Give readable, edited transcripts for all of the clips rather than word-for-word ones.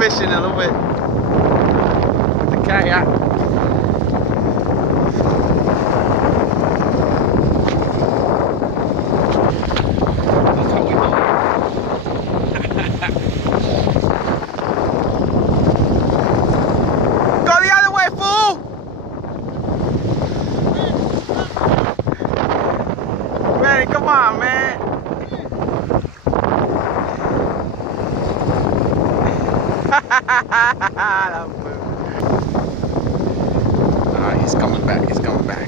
fishing a little bit. The kayak. That's how we do it. Go the other way, fool! Man, come on, man. Alright, he's coming back, he's coming back.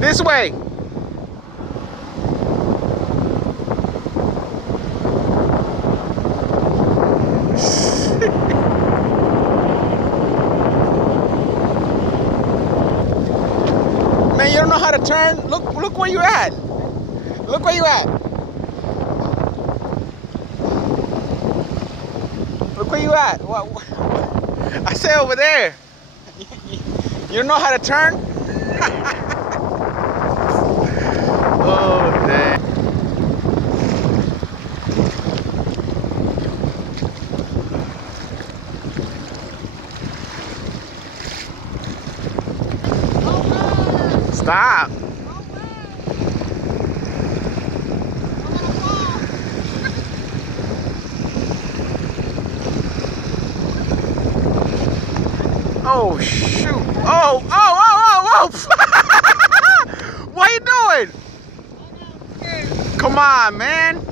This way. Man, you don't know how to turn? Look where you at. Look where you at. Look where you at. What? I say over there. You don't know how to turn? Oh, dang. Stop. Oh, shoot. Oh. What are you doing? Come on, man.